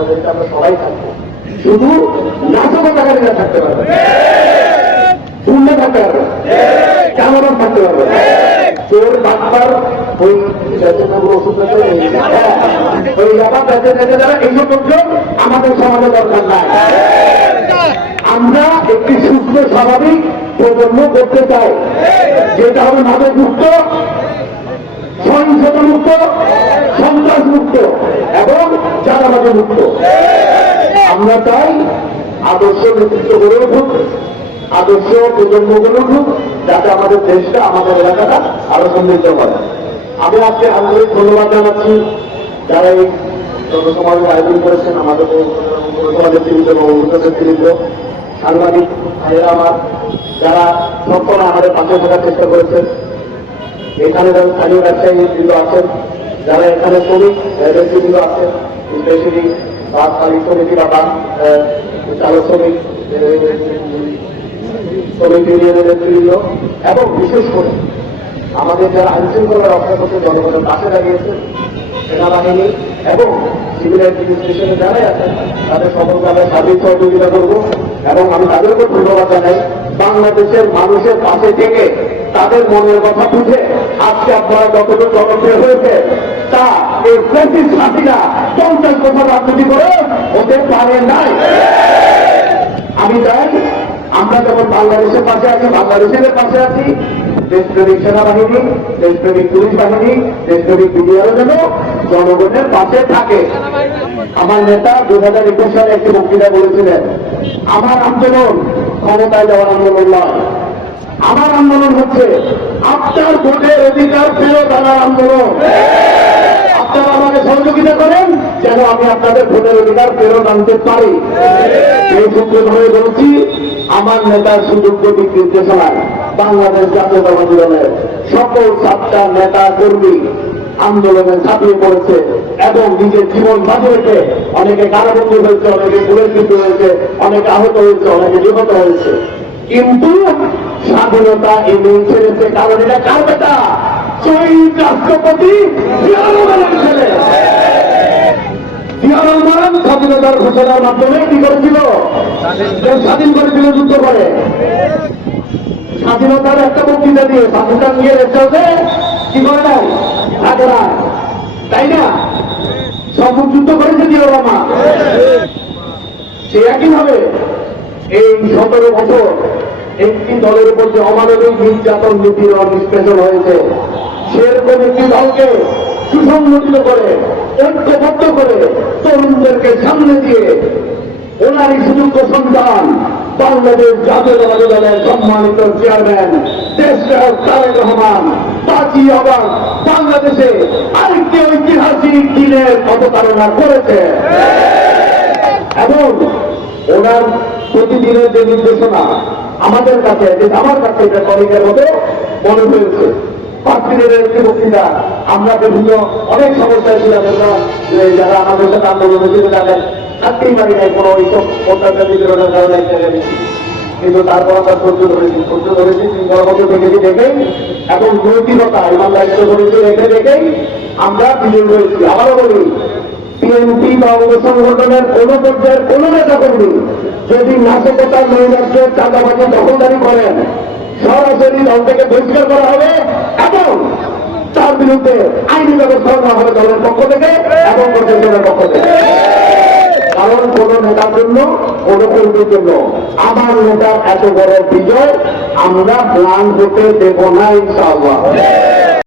আপনাদেরকে আমরা সবাই থাকব। শুধু নাশকতাকারীরা থাকতে পারবে শূন্য থাকতে পারবে ক্যামেরা থাকতে পারবে চোর লোকজন আমাদের সমাজে দরকার আমরা একটি সুস্থ, স্বাভাবিক প্রজন্ম করতে চাই। যেটা হবে মাদক মুক্ত সহিংসতা মুক্ত সন্ত্রাস মুক্ত এবং মুক্ত আমরা চাই আদর্শ নেতৃত্ব গড়ে উঠুক, আদর্শ প্রজন্ম গড়ে উঠুক, যাতে আমাদের দেশটা, আমাদের এলাকাটা আরও সমৃদ্ধ হয়। আমি আজকে আন্তরিক ধন্যবাদ জানাচ্ছি যারা এই জনসমাবেশ আয়োজন করেছেন আমাদের সমাজের এবং উন্নতের তীব্র সাংবাদিক ভাইয়েরা আমার, যারা সবসময় আমাদের পাশে থাকার চেষ্টা করেছেন। এখানে যারা স্থানীয় ব্যবসায়ী বৃন্দ আছেন, যারা এখানে শ্রমিক ব্যক্তিবৃন্দ আছেন স্পেশালি বাস মালিক সমিতি বা চালক শ্রমিক শ্রমিক ইউনিয়নের নেতৃবৃন্দ এবং বিশেষ করে আমাদের যারা আইন শৃঙ্খলা রক্ষা করতে জনগণের পাশে দাঁড়িয়েছেন, সেনাবাহিনী এবং সিভিল অ্যাডমিনিস্ট্রেশনে যারাই আছেন, তাদের আমরা সার্বিক সহযোগিতা করব এবং আমি তাদেরকে ধন্যবাদ জানাই। বাংলাদেশের মানুষের পাশে থেকে তাদের মনের কথা বুঝে আজকে আপনারা যতটুকু জনপ্রিয় পঁচিশ হাসিনা পঞ্চাশ বছর রাজনীতি করে হতে পারে নাই। আমি চাই আমরা যখন বাংলাদেশের পাশে আছি, বাংলাদেশের পাশে আছি, দেশপ্রেমিক সেনাবাহিনী, দেশপ্রেমিক পুলিশ বাহিনী, দেশপ্রেমিক বিডিআরও যেন জনগণের পাশে থাকে। আমার নেতা দু হাজার একুশ সালে একটি বক্তৃতা বলেছিলেন, আমার আন্দোলন ক্ষমতায় যাওয়ার আন্দোলন নয়। আমার আন্দোলন হচ্ছে আপনার ভোটের অধিকার ফেরত আনার আন্দোলন। সহযোগিতা করেন, যেন আমি আপনাদের ভোটের অধিকার ফেরত আনতে পারি। এই সূত্র ধরে বলছি, আমার নেতার সুযোগ্য দিক নির্দেশনায় বাংলাদেশ জাতীয়তাবাদী দলের সকল সাতটা নেতা কর্মী আন্দোলনে ঝাঁপিয়ে পড়েছে এবং নিজের জীবন বাজি রেখে অনেকে কারাবন্দী হয়েছে, অনেকে পুরস্কৃত হয়েছে, অনেকে আহত হয়েছে, অনেকে নিহত হয়েছে। কিন্তু স্বাধীনতা এনে ছেড়েছে, কারণ এটা কার বেটা শহীদ রাষ্ট্রপতি জিয়াউর ছেলে স্বাধীনতার ঘোষণার মাধ্যমে কি করেছিল? স্বাধীন করেছিল যুদ্ধ করে। স্বাধীনতার একটা বক্তৃতা দিয়ে স্বাধীনতা নিয়ে রেখে কি করে নাই? না তাই না? সব যুদ্ধ করেছে জিয়া রহমান। সে একইভাবে এই সতেরো বছর একটি দলের উপর যে অমানবিক নির্যাতন নিপীড়ন নিষ্পেষণ হয়েছে সেরকম একটি দলকে সুসংগঠিত করে, ঐক্যবদ্ধ করে তরুণদেরকে সামনে দিয়ে ওনারই সুযোগ্য সন্তান বাংলাদেশ জাতীয়তাবাদী দলের সম্মানিত চেয়ারম্যান দেশনায়ক তারেক রহমান। পাঁচই অগস্ট বাংলাদেশে আরেকটি ঐতিহাসিক দিনের অবতারণা করেছে। এবং ওনার প্রতিদিনের যে নির্দেশনা, আমাদের কাছে আমার কাছে এটা কলিগের মতো মনে হয়েছে। আমরা বিভিন্ন অনেক সমস্যায় ছিলাম যারা আমাদের সাথে তাদের থাকতেই পারি নাই, কোনো অত্যাচার কারণে। কিন্তু তারপর আমরা ধৈর্য ধরেছি ধৈর্য ধরেছি দেখেছি, দেখেই নৈতিকতা, ইমানদারিত্ব ধরেছি রেখে দেখেই আমরা বিজয় হয়েছি আবারও বলি বা সংগঠনের কোন পর্যায়ের কোন নেতা কর্মী যদি নাশকতার নৈরাজ্যের চাঁদাবাজি দখলদারি করেন সরাসরি দল থেকে বহিষ্কার করা হবে এবং তার বিরুদ্ধে আইনি ব্যবস্থা নেওয়া হবে দলের পক্ষ থেকে এবং প্রশাসনের পক্ষ থেকে। কারণ কোন নেতার জন্য, কোন কর্মীর জন্য আমার নেতার এত বড় বিজয় আমরা প্লান করতে দেব না, ইনশাআল্লাহ।